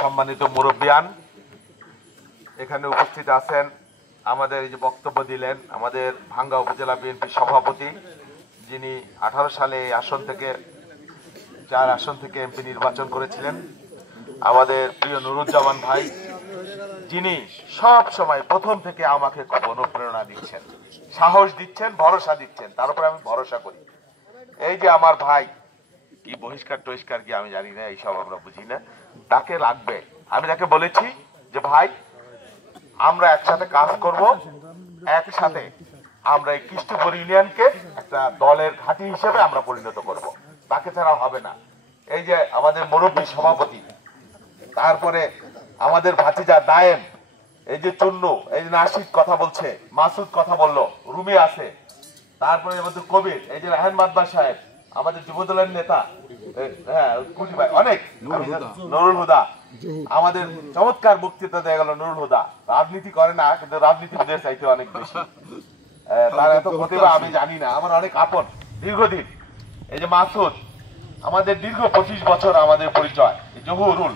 সম্মানিত মুরব্বিয়ান, এখানে উপস্থিত আছেন, আমাদের এই যে বক্তব্য দিলেন আমাদের ভাঙ্গা উপজেলা বিএনপির সভাপতি, যিনি 18 সালে এই আসন থেকে 4 আসন থেকে এমপি নির্বাচন করেছিলেন, আমাদের প্রিয় নুরুজ্জামান ভাই, যিনি সব সময় প্রথম থেকে আমাকে খুব অনুপ্রেরণা দিচ্ছেন, সাহস দিচ্ছেন, ভরসা দিচ্ছেন, তার উপরে আমি ভরসা করি। এই যে আমার ভাই, কি বহিষ্কার টহিষ্কার কি আমি জানি না, এইসব আমরা বুঝি না, তাকে লাগবে। আমি তাকে বলেছি যে ভাই, আমরা একসাথে কাজ করব, একসাথে আমরা এই কৃষ্ণপুর ইউনিয়নকে একটা দলের ঘাঁটি হিসেবে আমরা পরিণত করব, তাকে ছাড়া হবে না। এই যে আমাদের মুরব্বী সভাপতি, তারপরে আমাদের ভাতিজা দায়েম, এই যে চুন্নু, এই যে নাসিদ কথা বলছে, মাসুদ কথা বললো, রুমি আছে, তারপরে আমাদের কবির, এই যে রাহেন মাদবা সাহেব, আমাদের যুবদলের নেতা, হ্যাঁ কুটি ভাই, অনেক, নুরুল হুদা, আমাদের চমৎকার বক্তৃতা দেয়া গেল। নুরুল হুদা রাজনীতি করে না, কিন্তু রাজনীতিবিদের চাইতে অনেক বেশি, তার এত প্রতিভা আমি জানি না, আমার অনেক আপন দীর্ঘদিন। এই যে মাসুদ, আমাদের দীর্ঘ 25 বছর আমাদের পরিচয়। জহুরুল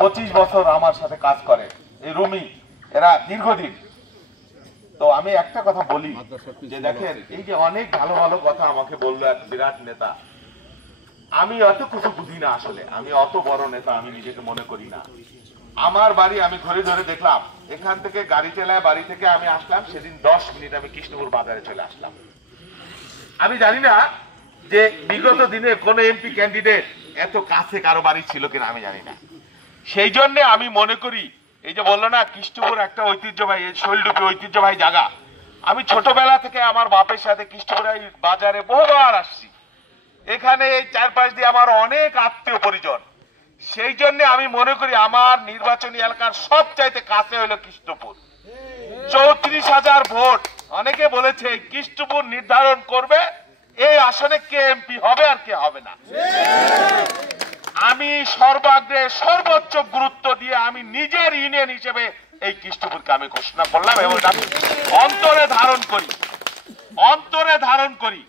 25 বছর আমার সাথে কাজ করে, এই রুমি, এরা দীর্ঘদিন। তো আমি একটা কথা বলি যে দেখেন, এই যে অনেক ভালো ভালো কথা আমাকে বললো এক বিরাট নেতা, আমি অত কিছু বুঝি না, আসলে আমি অত বড় নেতা আমি নিজেকে মনে করি না। আমার বাড়ি আমি ঘুরে ধরে দেখলাম, এখান থেকে গাড়ি চালায় বাড়ি থেকে আমি আসলাম, সেদিন 10 মিনিট আমি কৃষ্ণপুর বাজারে চলে আসলাম। আমি জানি না যে বিগত দিনে কোন এমপি ক্যান্ডিডেট এত কাছে কারো বাড়ি ছিল কিনা, আমি জানি না। সেই জন্য আমি মনে করি, এই যে বললো না কৃষ্ণপুর একটা ঐতিহ্যবাহী, শৈলডুপি ঐতিহ্যবাহী জায়গা। আমি ছোটবেলা থেকে আমার বাপের সাথে কৃষ্ণপুর বাজারে বহুবার আসছি, এখানে এই চারপাশ দিয়ে আমার অনেক আত্মীয় পরিজন। সেই জন্য আমি মনে করি আমার নির্বাচনী এলাকার সবচাইতে কাছে হলো কৃষ্ণপুর। 34,000 ভোট, অনেকে বলেছে কৃষ্ণপুর নির্ধারণ করবে এই আসনে কে এমপি হবে আর কে হবে না। আমি সর্বাগ্রে সর্বোচ্চ গুরুত্ব দিয়ে আমি নিজের ইউনিয়ন হিসেবে এই কৃষ্ণপুরকে আমি ঘোষণা করলাম এবং অন্তরে ধারণ করি।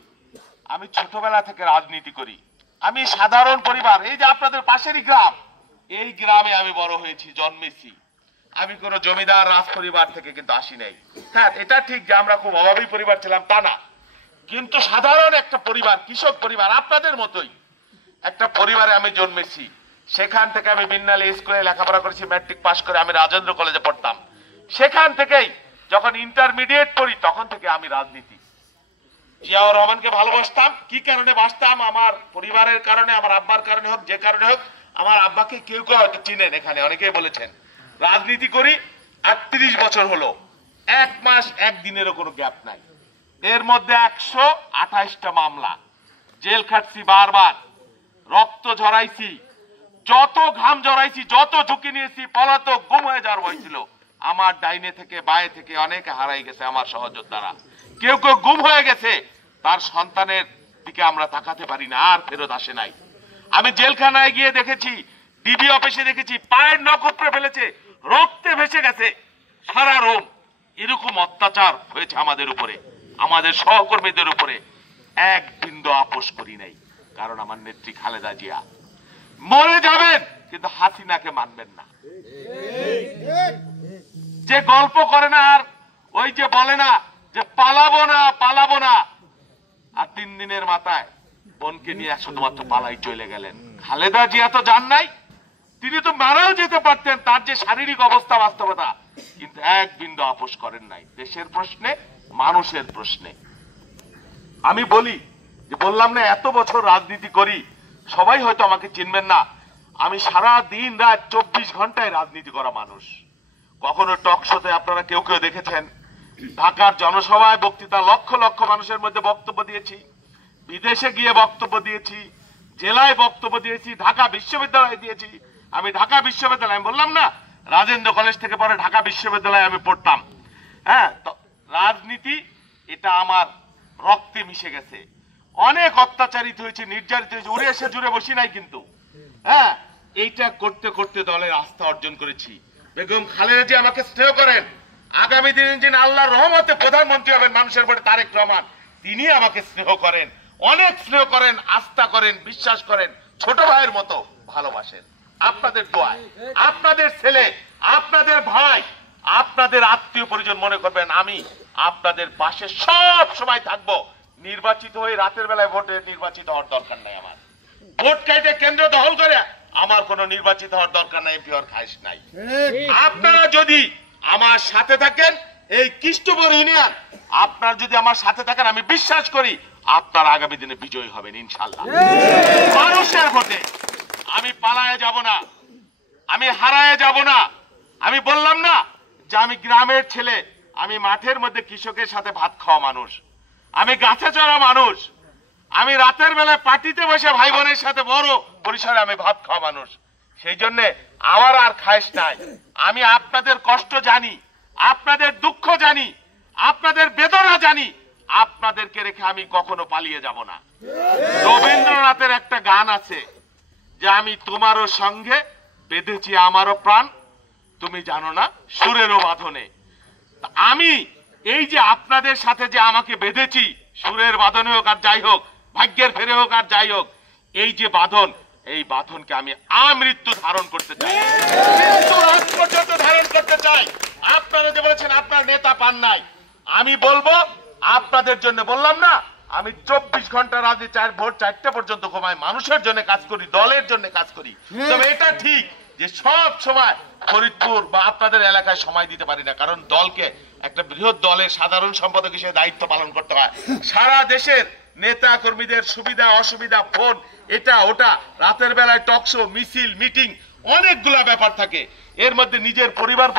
আমি ছোটবেলা থেকে রাজনীতি করি, আমি সাধারণ পরিবার, এই যে আপনাদের পাশেরই গ্রাম, এই গ্রামে আমি বড় হয়েছি, জন্মেছি। আমি কোন জমিদার রাজ পরিবার থেকে কিন্তু আসি নাই। হ্যাঁ, এটা ঠিক যে আমরা খুব অভাবী পরিবার ছিলাম তা না, কিন্তু সাধারণ একটা পরিবার, কৃষক পরিবার, আপনাদের মতোই একটা পরিবারে আমি জন্মেছি। সেখান থেকে আমি বিন্নালী স্কুলে লেখাপড়া করেছি, ম্যাট্রিক পাস করে আমি রাজেন্দ্র কলেজে পড়তাম। সেখান থেকেই যখন ইন্টারমিডিয়েট পড়ি তখন থেকে আমি রাজনীতি। জিয়াউর রহমানকে ভালোবাসতাম, কি কারণে বাসতাম, আমার পরিবারের কারণে, আমার আব্বার কারণে হোক, যে কারণে হোক। আমার আব্বাকে কেউ কেউ হয়তো চিনেন, এখানে অনেকেই বলেছেন। রাজনীতি করি 38 বছর হলো, 1 মাস 1 দিনেরও কোনো গ্যাপ নাই। এর মধ্যে 128টা মামলা, জেল খাটছি, বারবার রক্ত ঝরাইছি, যত ঘাম ঝরাইছি, যত ঝুঁকি নিয়েছি, পলাতক গুম হয়ে যাওয়ার ভয় ছিল। আমার ডাইনে থেকে বায়ে থেকে অনেকে হারাই গেছে, আমার সহযোদ্ধারা, কেউ কেউ গুম হয়ে গেছে, তার সন্তানের দিকে আমরা তাকাতে পারি না, আর ফেরত আসে নাই। আমি জেলখানায় গিয়ে দেখেছি, ডিবি অফিসে দেখেছি, পায়ের নখ উপড়ে ফেলেছে, রক্তে ভেসে গেছে সারা রোম। এরকম অত্যাচার হয়েছে আমাদের উপরে, আমাদের সহকর্মীদের উপরে, এক বিন্দু আপোষ করি নাই। কারণ আমার নেত্রী খালেদা জিয়া, মরে যাবেন কিন্তু হাসিনাকে মানবেন না। যে গল্প করে না, আর ওই যে বলে না যে পালাবো না, আর 3 দিনের মাথায় বোনকে নিয়ে শুধুমাত্র পালাই চলে গেলেন। খালেদা জিয়া তো যান নাই, তিনি তো মারাও যেতে পারতেন, তার যে শারীরিক অবস্থা, বাস্তবতা, কিন্তু এক বিন্দু আপোষ করেন নাই দেশের প্রশ্নে, মানুষের প্রশ্নে। আমি বলি যে, বললাম না এত বছর রাজনীতি করি, সবাই হয়তো আমাকে চিনবেন না, আমি সারা দিন রাত 24 ঘন্টায় রাজনীতি করা মানুষ। কখনো টক শোতে আপনারা কেউ কেউ দেখেছেন, ঢাকার জনসভায় বক্তৃতা, লক্ষ লক্ষ মানুষের মধ্যে বক্তব্য দিয়েছি, বিদেশে গিয়ে বক্তব্য দিয়েছি, জেলায় বক্তব্য দিয়েছি, ঢাকা বিশ্ববিদ্যালয়ে দিয়েছি। আমি ঢাকা বিশ্ববিদ্যালয়, বললাম না রাজেন্দ্র কলেজ থেকে পরে ঢাকা বিশ্ববিদ্যালয়ে আমি পড়তাম। হ্যাঁ, তো রাজনীতি এটা আমার রক্তে মিশে গেছে। অনেক অত্যাচারিত হয়েছে, নির্যাতিত হয়েছে, উড়ে এসে জুড়ে বসি নাই কিন্তু। হ্যাঁ, এইটা করতে করতে দলের আস্থা অর্জন করেছি। বেগম খালেদা জিয়া আমাকে স্নেহ করেন, আগামী দিনে যিনি আল্লাহর রহমতে প্রধানমন্ত্রী হবেন মানুষের ভোটে, তারেক রহমান, তিনি আমাকে স্নেহ করেন। অনেক স্নেহ করেন, আস্থা করেন, বিশ্বাস করেন, ছোট ভাইয়ের মতো ভালোবাসেন। আপনাদের দোয়ায় আপনাদের ছেলে, আপনাদের ভাই, আপনাদের আত্মীয় পরিজন মনে করবেন আমি আপনাদের পাশে সব সময় থাকবো। নির্বাচিত হয়ে রাতের বেলায় ভোটে নির্বাচিত হওয়ার দরকার নাই। আমার ভোট কাইটে কেন্দ্র দখল করে আমার কোনো নির্বাচিত হওয়ার দরকার নাই, এমপি হওয়ার খাইশ নাই। আপনারা যদি আমার সাথে থাকেন, এই কৃষ্ণপুর ইউনিয়ন আপনারা যদি আমার সাথে থাকেন, আমি বিশ্বাস করি আপনারা আগামী দিনে বিজয়ী হবেন ইনশাল্লাহ। মানুষের ভোটে আমি পালায়ে যাব না, আমি হারায়ে যাব না। আমি বললাম না যে আমি গ্রামের ছেলে, আমি মাঠের মধ্যে কৃষকের সাথে ভাত খাওয়া মানুষ, আমি গাছে চড়া মানুষ, আমি রাতের বেলায় পার্টিতে বসে ভাই বোনের সাথে বড় পরিসরে আমি ভাত খাওয়া মানুষ। সেই জন্য আমার আর খায়েশ নাই। আমি আপনাদের কষ্ট জানি, আপনাদের দুঃখ জানি, আপনাদের বেদনা জানি। আপনাদেরকে রেখে আমি কখনো পালিয়ে যাব না। রবীন্দ্রনাথের একটা গান আছে যে আমি তোমারও সঙ্গে বেঁধেছি আমারও প্রাণ, তুমি জানো না সুরেরও বাঁধনে। আমি এই যে আপনাদের সাথে যে আমাকে বেঁধেছি, সুরের বাঁধনে হোক আর যাই হোক, ভাগ্যের ফেরে হোক আর যাই হোক, এই যে বাঁধন, এই বাঁধনকে আমি আমৃত্যু ধারণ করতে চাই, আজ পর্যন্ত ধারণ করতে চাই। আপনারা যে বলেছেন আপনার নেতা পান নাই, আমি বলবো আপনাদের জন্য বললাম না, আমি 24 ঘন্টা রাতে ভোর 4টা পর্যন্ত ঘুমাই, মানুষের জন্য কাজ করি, দলের জন্য কাজ করি। তবে এটা ঠিক যে সব সময় ফরিদপুর বা আপনাদের এলাকায় সময় দিতে পারি না, কারণ দলকে একটা বৃহৎ দলের সাধারণ সম্পাদক হিসেবে দায়িত্ব পালন করতে হয়। সারা দেশের নেতা কর্মীদের সুবিধা অসুবিধা, ফোন, এটা ওটা, রাতের বেলায় টকশো, মিছিল, মিটিং, অনেকগুলা ব্যাপার থাকে। এর মধ্যে নিজের পরিবার